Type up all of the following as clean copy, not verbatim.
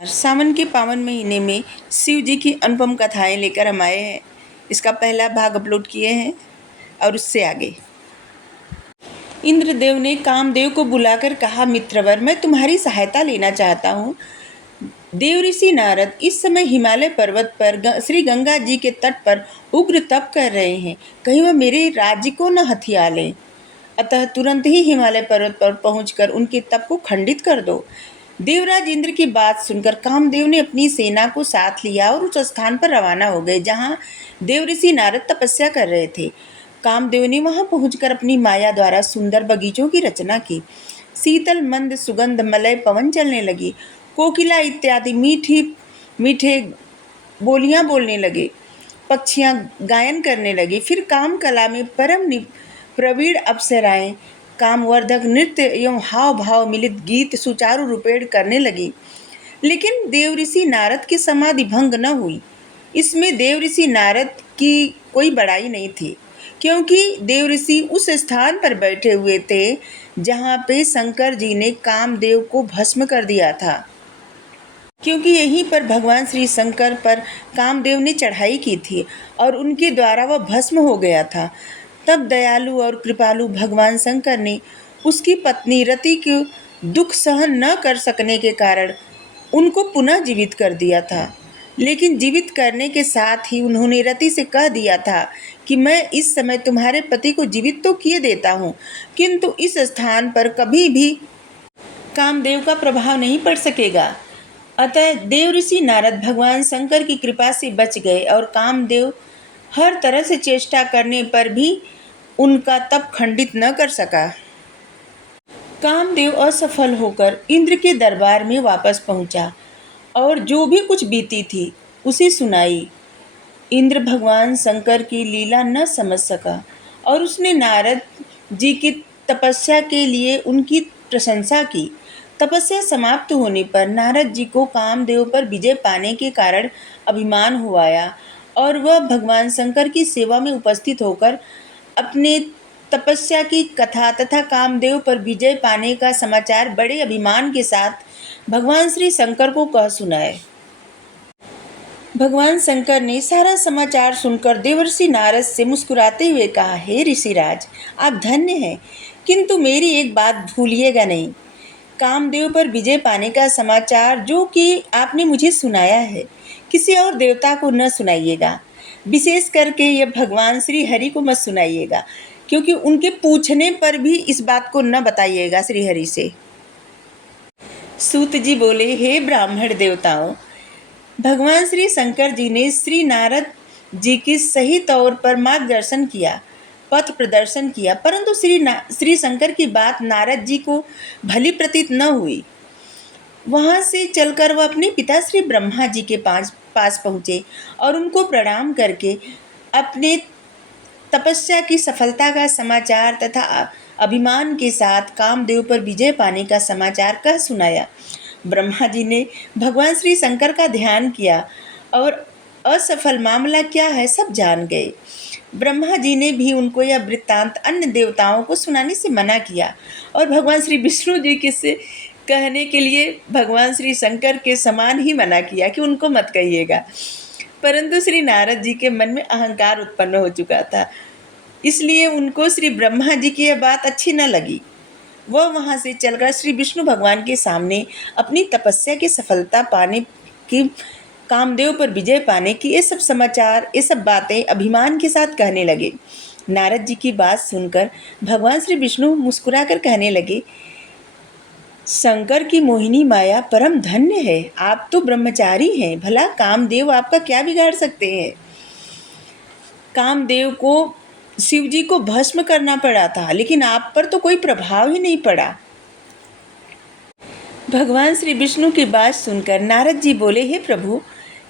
सावन के पावन महीने में शिव जी की अनुपम कथाएं लेकर हम आए हैं। इसका पहला भाग अपलोड किए हैं और उससे आगे। इंद्रदेव ने कामदेव को बुलाकर कहा, मित्रवर, मैं तुम्हारी सहायता लेना चाहता हूँ। देव ऋषि नारद इस समय हिमालय पर्वत पर श्री गंगा जी के तट पर उग्र तप कर रहे हैं। कहीं वह मेरे राज्य को न हथिया लें। अतः तुरंत ही हिमालय पर्वत पर पहुंचकर उनके तप को खंडित कर दो। देवराज इंद्र की बात सुनकर कामदेव ने अपनी सेना को साथ लिया और उस स्थान पर रवाना हो गए जहां देव ऋषि नारद तपस्या कर रहे थे। कामदेव ने वहां पहुंचकर अपनी माया द्वारा सुंदर बगीचों की रचना की। शीतल मंद सुगंध मलय पवन चलने लगी। कोकिला इत्यादि मीठी मीठे बोलियां बोलने लगे। पक्षियां गायन करने लगी। फिर काम कला में परम प्रवीण अप्सराएं कामवर्धक नृत्य एवं हाव भाव मिलित गीत सुचारू रूपेण करने लगी। लेकिन देव ऋषि नारद की समाधि भंग न हुई। इसमें देव ऋषि नारद की कोई बड़ाई नहीं थी, क्योंकि देव ऋषि उस स्थान पर बैठे हुए थे जहाँ पे शंकर जी ने कामदेव को भस्म कर दिया था, क्योंकि यहीं पर भगवान श्री शंकर पर कामदेव ने चढ़ाई की थी और उनके द्वारा वह भस्म हो गया था। तब दयालु और कृपालु भगवान शंकर ने उसकी पत्नी रति के दुख सहन न कर सकने के कारण उनको पुनः जीवित कर दिया था। लेकिन जीवित करने के साथ ही उन्होंने रति से कह दिया था कि मैं इस समय तुम्हारे पति को जीवित तो किए देता हूँ, किंतु इस स्थान पर कभी भी कामदेव का प्रभाव नहीं पड़ सकेगा। अतः देव ऋषि नारद भगवान शंकर की कृपा से बच गए और कामदेव हर तरह से चेष्टा करने पर भी उनका तप खंडित न कर सका। कामदेव असफल होकर इंद्र के दरबार में वापस पहुंचा और जो भी कुछ बीती थी उसे सुनाई। इंद्र भगवान शंकर की लीला न समझ सका और उसने नारद जी की तपस्या के लिए उनकी प्रशंसा की। तपस्या समाप्त होने पर नारद जी को कामदेव पर विजय पाने के कारण अभिमान हुआ और वह भगवान शंकर की सेवा में उपस्थित होकर अपने तपस्या की कथा तथा कामदेव पर विजय पाने का समाचार बड़े अभिमान के साथ भगवान श्री शंकर को कह सुनाए। भगवान शंकर ने सारा समाचार सुनकर देवर्षि नारद से मुस्कुराते हुए कहा, हे ऋषिराज, आप धन्य हैं, किंतु मेरी एक बात भूलिएगा नहीं। कामदेव पर विजय पाने का समाचार जो कि आपने मुझे सुनाया है, किसी और देवता को न सुनाइएगा। विशेष करके यह भगवान श्री हरि को मत सुनाइएगा, क्योंकि उनके पूछने पर भी इस बात को न बताइएगा श्री हरि से। सूत जी बोले, हे ब्राह्मण देवताओं, भगवान श्री शंकर जी ने श्री नारद जी की सही तौर पर मार्गदर्शन किया, पथ प्रदर्शन किया, परंतु श्री शंकर की बात नारद जी को भली प्रतीत न हुई। वहाँ से चलकर वह अपने पिता श्री ब्रह्मा जी के पास पहुँचे और उनको प्रणाम करके अपने तपस्या की सफलता का समाचार तथा अभिमान के साथ कामदेव पर विजय पाने का समाचार कह सुनाया। ब्रह्मा जी ने भगवान श्री शंकर का ध्यान किया और असफल मामला क्या है सब जान गए। ब्रह्मा जी ने भी उनको यह वृत्तांत अन्य देवताओं को सुनाने से मना किया और भगवान श्री विष्णु जी के से कहने के लिए भगवान श्री शंकर के समान ही मना किया कि उनको मत कहिएगा। परंतु श्री नारद जी के मन में अहंकार उत्पन्न हो चुका था, इसलिए उनको श्री ब्रह्मा जी की यह बात अच्छी न लगी। वह वहाँ से चलकर श्री विष्णु भगवान के सामने अपनी तपस्या की सफलता पाने की, कामदेव पर विजय पाने की ये सब समाचार, ये सब बातें अभिमान के साथ कहने लगे। नारद जी की बात सुनकर भगवान श्री विष्णु मुस्कुराकर कहने लगे, शंकर की मोहिनी माया परम धन्य है। आप तो ब्रह्मचारी हैं, भला कामदेव आपका क्या बिगाड़ सकते हैं। कामदेव को शिव जी को भस्म करना पड़ा था, लेकिन आप पर तो कोई प्रभाव ही नहीं पड़ा। भगवान श्री विष्णु की बात सुनकर नारद जी बोले, हे प्रभु,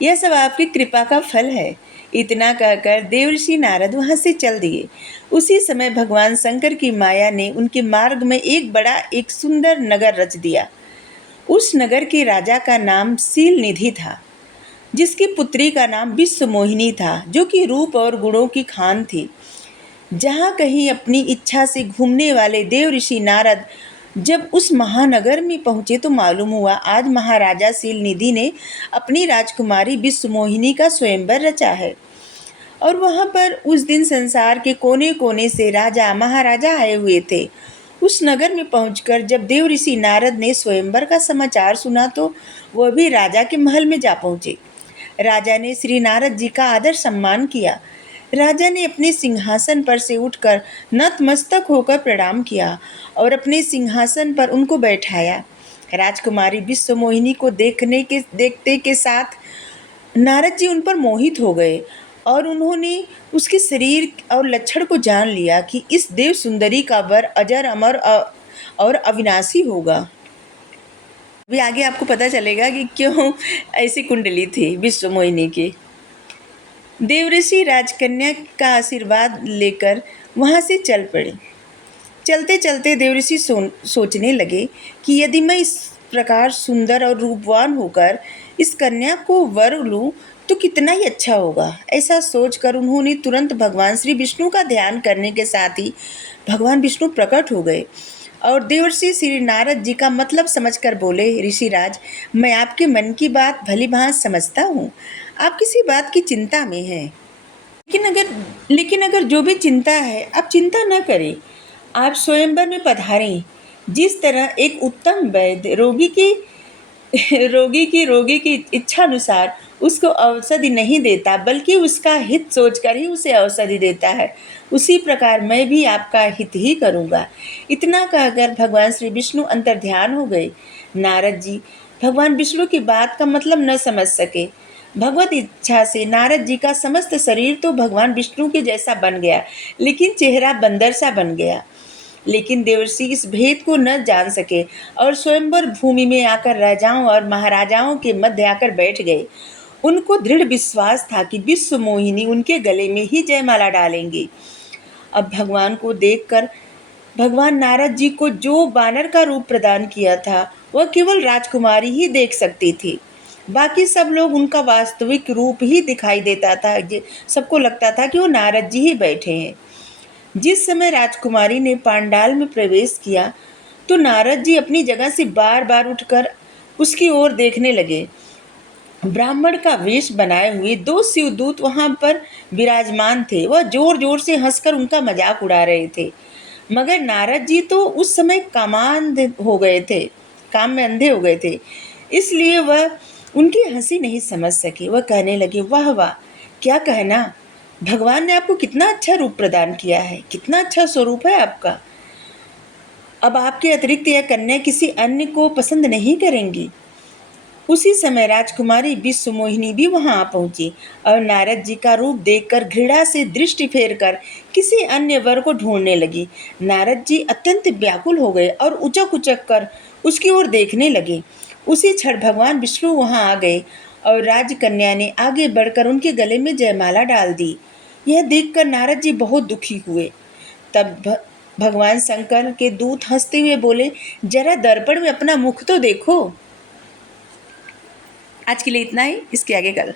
यह सब आपकी कृपा का फल है। इतना कहकर देवर्षि नारद वहाँ से चल दिए। उसी समय भगवान शंकर की माया ने उनके मार्ग में एक सुंदर नगर रच दिया। उस नगर के राजा का नाम शील निधि था, जिसकी पुत्री का नाम विश्व मोहिनी था, जो कि रूप और गुणों की खान थी। जहाँ कहीं अपनी इच्छा से घूमने वाले देव ऋषि नारद जब उस महानगर में पहुंचे तो मालूम हुआ आज महाराजा शीलनिधि ने अपनी राजकुमारी विश्वमोहिनी का स्वयंवर रचा है। और वहां पर उस दिन संसार के कोने कोने से राजा महाराजा आए हुए थे। उस नगर में पहुंचकर जब देव ऋषि नारद ने स्वयंवर का समाचार सुना तो वह भी राजा के महल में जा पहुंचे। राजा ने श्री नारद जी का आदर सम्मान किया। राजा ने अपने सिंहासन पर से उठकर नतमस्तक होकर प्रणाम किया और अपने सिंहासन पर उनको बैठाया। राजकुमारी विश्वमोहिनी को देखते के साथ नारद जी उन पर मोहित हो गए और उन्होंने उसके शरीर और लक्षण को जान लिया कि इस देव सुंदरी का वर अजर अमर और अविनाशी होगा। अभी आगे आपको पता चलेगा कि क्यों ऐसी कुंडली थी विश्वमोहिनी की। देवऋषि राजकन्या का आशीर्वाद लेकर वहाँ से चल पड़े। चलते चलते देवऋषि सोचने लगे कि यदि मैं इस प्रकार सुंदर और रूपवान होकर इस कन्या को वर लूं तो कितना ही अच्छा होगा। ऐसा सोचकर उन्होंने तुरंत भगवान श्री विष्णु का ध्यान करने के साथ ही भगवान विष्णु प्रकट हो गए और देवर्षि श्री नारद जी का मतलब समझकर बोले, ऋषिराज, मैं आपके मन की बात भली भांति समझता हूँ। आप किसी बात की चिंता में हैं, लेकिन अगर जो भी चिंता है आप चिंता न करें। आप स्वयंवर में पधारें। जिस तरह एक उत्तम वैद्य रोगी की इच्छा अनुसार उसको औषधि नहीं देता बल्कि उसका हित सोचकर ही उसे औषधि देता है, उसी प्रकार मैं भी आपका हित ही करूँगा। इतना कहकर भगवान श्री विष्णु अंतर्ध्यान हो गए। नारद जी भगवान विष्णु की बात का मतलब न समझ सके। भगवत इच्छा से नारद जी का समस्त शरीर तो भगवान विष्णु के जैसा बन गया, लेकिन चेहरा बंदर सा बन गया। लेकिन देवर्षि इस भेद को न जान सके और स्वयंवर भूमि में आकर राजाओं और महाराजाओं के मध्य आकर बैठ गए। उनको दृढ़ विश्वास था कि विश्वमोहिनी उनके गले में ही जयमाला डालेंगे। अब भगवान को देखकर भगवान नारद जी को जो वानर का रूप प्रदान किया था वह केवल राजकुमारी ही देख सकती थी। बाकी सब लोग उनका वास्तविक रूप ही दिखाई देता था। सबको लगता था कि वो नारद जी ही बैठे हैं। जिस समय राजकुमारी ने पांडाल में प्रवेश किया तो नारद जी अपनी जगह से बार बार उठकर उसकी ओर देखने लगे। ब्राह्मण का वेश बनाए हुए 2 शिवदूत वहां पर विराजमान थे। वह जोर जोर से हंसकर उनका मजाक उड़ा रहे थे, मगर नारद जी तो उस समय काम में अंधे हो गए थे, इसलिए वह उनकी हंसी नहीं समझ सके। वह कहने लगे, वाह वाह, क्या कहना, भगवान ने आपको कितना अच्छा रूप प्रदान किया है, कितना अच्छा स्वरूप है आपका। अब आपके अतिरिक्त यह कन्या किसी अन्य को पसंद नहीं करेंगी। उसी समय राजकुमारी विश्वमोहिनी भी वहां आ पहुंची और नारद जी का रूप देखकर घृणा से दृष्टि फेरकर किसी अन्य वर को ढूंढने लगी। नारद जी अत्यंत व्याकुल हो गए और उचक उचक कर उसकी ओर देखने लगे। उसी क्षण भगवान विष्णु वहां आ गए और राजकन्या ने आगे बढ़कर उनके गले में जयमाला डाल दी। यह देखकर नारद जी बहुत दुखी हुए। तब भगवान शंकर के दूत हंसते हुए बोले, जरा दर्पण में अपना मुख तो देखो। आज के लिए इतना ही, इसके आगे कल।